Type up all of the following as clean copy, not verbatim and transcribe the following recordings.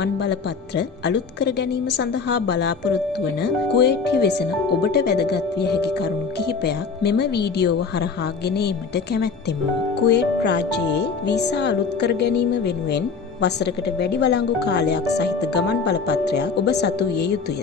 ගමන් බලපත්‍ර අලුත් කර ගැනීම සඳහා බලාපොරොත්තු වන කුවේට්හි වෙසෙන ඔබට වැදගත් විය හැකි කරුණු කිහිපයක් මෙම වීඩියෝව හරහා ගෙන ඒමට කැමැත්තෙමු. කුවේට් රාජ්‍යයේ වීසා අලුත් කර ගැනීම වෙනුවෙන් වසරකට වැඩි වළංගු කාලයක් සහිත ගමන් බලපත්‍රයක් ඔබ සතු විය යුතුය.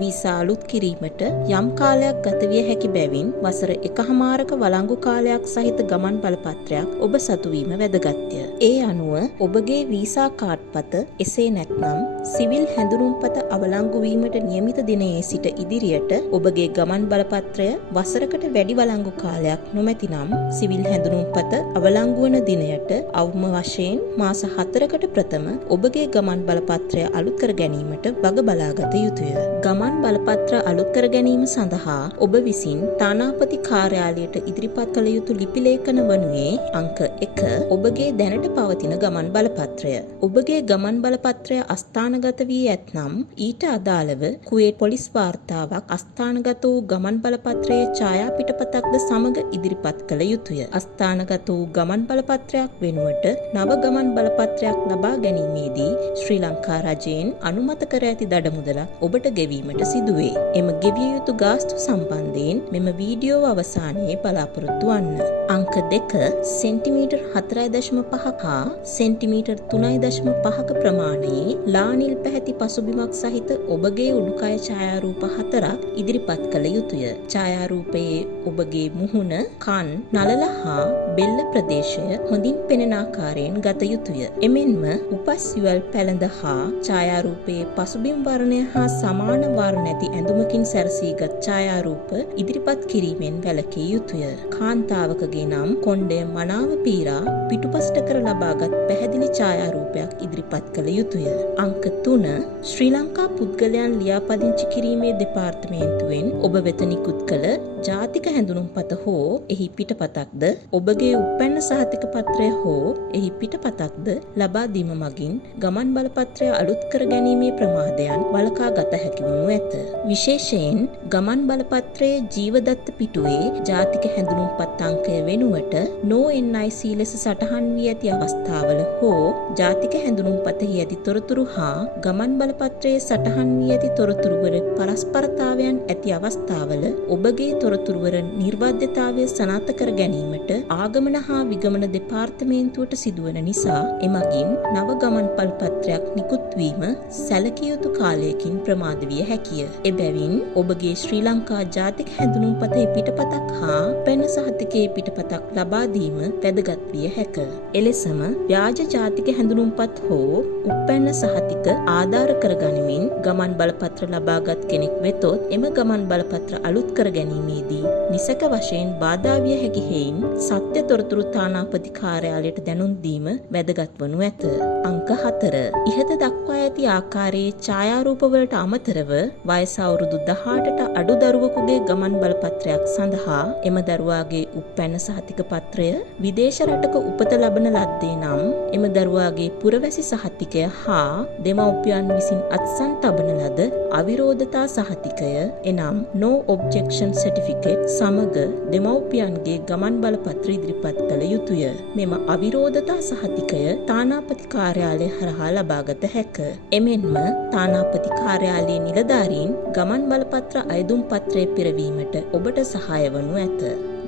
වීසා අලුත් කිරීමට යම් කාලයක් ගත විය හැකි බැවින් වසර 1.5ක වළංගු කාලයක් සහිත ගමන් බලපත්‍රයක් ඔබ සතු වීම වැදගත්ය. ඒ අනුව ඔබගේ වීසා කාඩ්පත එසේ නැත්නම් සිවිල් හැඳුනුම්පත අවලංගු වීමට නියමිත දිනයේ සිට ඉදිරියට ඔබගේ ගමන් බලපත්‍රය වසරකට වැඩි වළංගු කාලයක් නොමැතිනම් සිවිල් හැඳුනුම්පත අවලංගු වන දිනයට අවම වශයෙන් මාස 4කට ප්‍රථම ඔබගේ ගමන් බලපත්‍රය අලුත් කර ගැනීමට වග බලාගත යුතුය. ගමන් බලපත්‍ර අලුත් කර ගැනීම සඳහා ඔබ විසින් තානාපති කාර්යාලයට ඉදිරිපත් කළ යුතු ලිපි ලේඛන වනුයේ අංක 1 ඔබගේ දැනට පවතින ගමන් බලපත්‍රය. ඔබගේ ගමන් බලපත්‍රය අස්ථානගත වී ඇතනම් ඊට අදාළව කුවේට් පොලිස් වාර්තාවක් අස්ථානගත වූ ගමන් බලපත්‍රයේ ඡායා පිටපතක්ද සමග ඉදිරිපත් කළ යුතුය. අස්ථානගත වූ ගමන් බලපත්‍රයක් වෙනුවට නව ගමන් බලපත්‍රයක් ලබා ගැනීමේදී ශ්‍රී ලංකා රජයෙන් අනුමත කර ඇති දඩමුදලක් ඔබට ගෙවීමට සිදුවේ. එම ගෙවිය යුතු ගාස්තු සම්බන්ධයෙන් මෙම වීඩියෝ අවසානයේ බලාපොරොත්තු වන්න. අංක 2 සෙන්ටිමීටර් 4.5 හා සෙන්ටිමීටර් 3.5ක ප්‍රමාණයේ ලානිල් පැහැති පසුබිමක් සහිත ඔබගේ උඩුකය ඡායාරූප 4ක් ඉදිරිපත් කළ යුතුය. ඡායාරූපයේ ඔබගේ මුහුණ, කන්, නළල හා බෙල්ල ප්‍රදේශය හොඳින් පෙනෙන ආකාරයෙන් ගත යුතුය. එමෙන්ම උපස් යුවල් පැළඳ හා ඡායාරූපයේ පසුබිම් වර්ණය හා සමාන වර්ණ නැති ඇඳුමකින් සැරසීගත් ඡායාරූප ඉදිරිපත් කිරීමෙන් වැළකී යුතුය. කාන්තාවකගේ නම් කොණ්ඩය මනාව පීරා පිටුපසට කර ලබාගත් පැහැදිලි ඡායාරූපයක් ඉදිරිපත් කළ යුතුය. අංක 3 ශ්‍රී ලංකා පුද්ගලයන් ලියාපදිංචි කිරීමේ දෙපාර්තමේන්තුවෙන් ඔබ වෙත නිකුත් කළ ජාතික හැඳුනුම්පත හෝ එහි පිටපතක්ද ඔබගේ උපැන්න සහතික පත්‍රය හෝ එහි පිටපතක්ද ලබා දීම මගින් ගමන් බලපත්‍රය අලුත් කර ගැනීමේ ප්‍රමාදයන් වළකා ගත හැකි වනු ඇත. විශේෂයෙන් ගමන් බලපත්‍රයේ ජීවදත්ත පිටුවේ ජාතික හැඳුනුම්පත් අංකය වෙනුවට No NIC ලෙස සටහන් වී ඇති අවස්ථාවල හෝ ජාතික හැඳුනුම්පතෙහි ඇති තොරතුරු හා ගමන් බලපත්‍රයේ සටහන් වී ඇති තොරතුරු වල පරස්පරතාවයන් ඇති අවස්ථාවල ඔබගේ තොරතුරු වල නිර්වද්‍යතාවය සනාථ කර ගැනීමට ආගමන හා විගමන දෙපාර්තමේන්තුවට සිදුවන නිසා එමගින් නව ගමන් බලපත්‍රයක් නිකුත් වීම සැලකිය යුතු කාලයකින් ප්‍රමාද විය හැකිය. එබැවින් ඔබගේ ශ්‍රී ලංකා ජාතික හැඳුනුම්පතේ පිටපතක් හා පැන සහතිකයේ පිටපතක් ලබා දීම වැදගත් විය හැක. එලෙසම ව්‍යාජ ජාතික හැඳුනුම්පත් හෝ උපැන්න සහතික ආධාර කරගනිමින් ගමන් බලපත්‍ර ලබාගත් කෙනෙක් වෙතොත් එම ගමන් බලපත්‍ර අලුත් කර ගැනීමේදී නිසක වශයෙන් බාධා විය හැකි හේයින් සත්‍ය තොරතුරු තානාපති කාර්යාලයට දැනුම් දීම වැදගත් වනු ඇත. අංක 4 ඉහත දක්වා ඇති ආකාරයේ ඡායාරූප වලට අමතරව වයස අවුරුදු 18ට අඩු දරුවෙකුගේ ගමන් බලපත්‍රයක් සඳහා එම දරුවාගේ උපැන්න සහතික පත්‍රය විදේශ රටක උපත ලබන ලද්දේ නම් එම දරුවාගේ පුරවැසි සහතිකය හා දෙමව්පියන් විසින් අත්සන් තබන ලද අවිරෝධතා සහතිකය එනම් No Objection Certificate සමග දෙමව්පියන්ගේ ගමන් බලපත්‍ර ඉදිරිපත් කළ යුතුය. මෙම අවිරෝධතා සහතිකය තානාපති කාර්යාලය හරහා ලබාගත හැක. එමෙන්ම තානාපති කාර්යාලයේ නිලධාරීන් ගමන් බලපත්‍ර අයදුම් පත්‍රය පිරවීමට ඔබට සහාය වනු ඇත.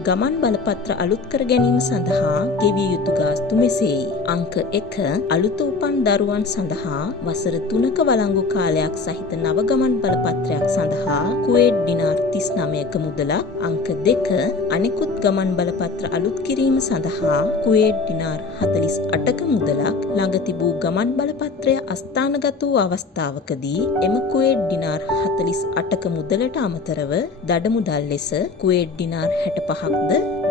ගමන් බලපත්‍ර අලුත් කර ගැනීම සඳහා ගෙවිය යුතු ගාස්තු මෙසේයි. අංක 1 අලුත උපන් දරුවන් සඳහා වසර 3ක වළංගු කාලයක් සහිත නව ගමන් බලපත්‍රයක් සඳහා කුවේට් ඩිනාර් 39ක මුදලක්. අංක 2 අනෙකුත් ගමන් බලපත්‍ර අලුත් කිරීම සඳහා කුවේට් ඩිනාර් 48ක මුදලක්. ළඟ තිබූ ගමන් බලපත්‍රය අස්ථානගත වූ අවස්ථාවකදී එම කුවේට් ඩිනාර් 48ක මුදලට අමතරව දඩමුදල් ලෙස කුවේට් ඩිනාර් 65ක්ද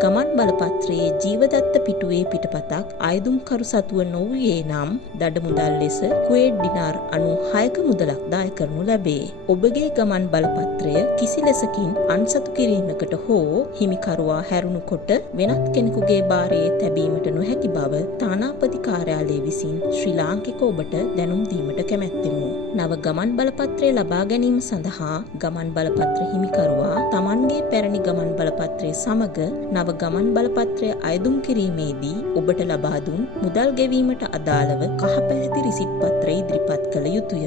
ගමන් බලපත්‍රයේ ජීවදත්ත පිටුවේ පිටපතක් අයදුම්කරු සතුව නොවුයේ නම් දඩමුදල් ලෙස කුවේට් ඩිනාර් 96ක මුදලක් දාය කරනු ලැබේ. ඔබගේ ගමන් බලපත්‍රය කිසි ලෙසකින් අන්සතු කිරීමකට හෝ හිමිකරුවා හැරුණු කොට වෙනත් කෙනෙකුගේ භාරයේ තැබීමට නොහැකි බව තානාපති කාර්යාලය විසින් ශ්‍රී ලාංකික ඔබට දැනුම් දීමට කැමැත්තෙමු. නව ගමන් බලපත්‍රය ලබා ගැනීම සඳහා ගමන් බලපත්‍ර හිමිකරුවා තමන්ගේ පැරණි ගමන් බලපත්‍රය සමග නව ගමන් බලපත්‍රය අයදුම් කිරීමේදී ඔබට ලබා දුන් මුදල් ගෙවීමට අදාළව කහපැහැති රිසිට් පත්‍රය ඉදිරිපත් කළ යුතුය.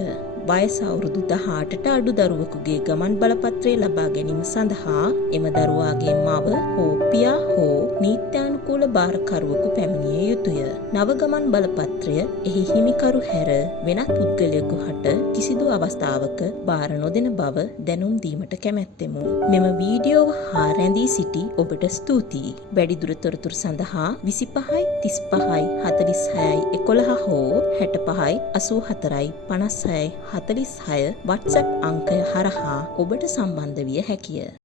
වයස අවුරුදු 18ට අඩු දරුවෙකුගේ ගමන් බලපත්‍රය ලබා ගැනීම සඳහා එම දරුවාගේ මව හෝ පියා හෝ නීත්‍යානුකූල භාරකරුවෙකු පැමිණිය යුතුය. නව ගමන් බලපත්‍රය එහි හිමිකරු හැර වෙනත් පුද්ගලයෙකු හට කිසිදු අවස්ථාවක භාර නොදෙන බව දැනුම් දීමට කැමැත්තෙමු. මෙම වීඩියෝව හා රැඳී සිටි ඔබට ස්තුතියි. වැඩිදුර තොරතුරු සඳහා 25 35 46 11 හෝ 65 84 56 46 WhatsApp අංකය හරහා ඔබට සම්බන්ධ විය හැකිය.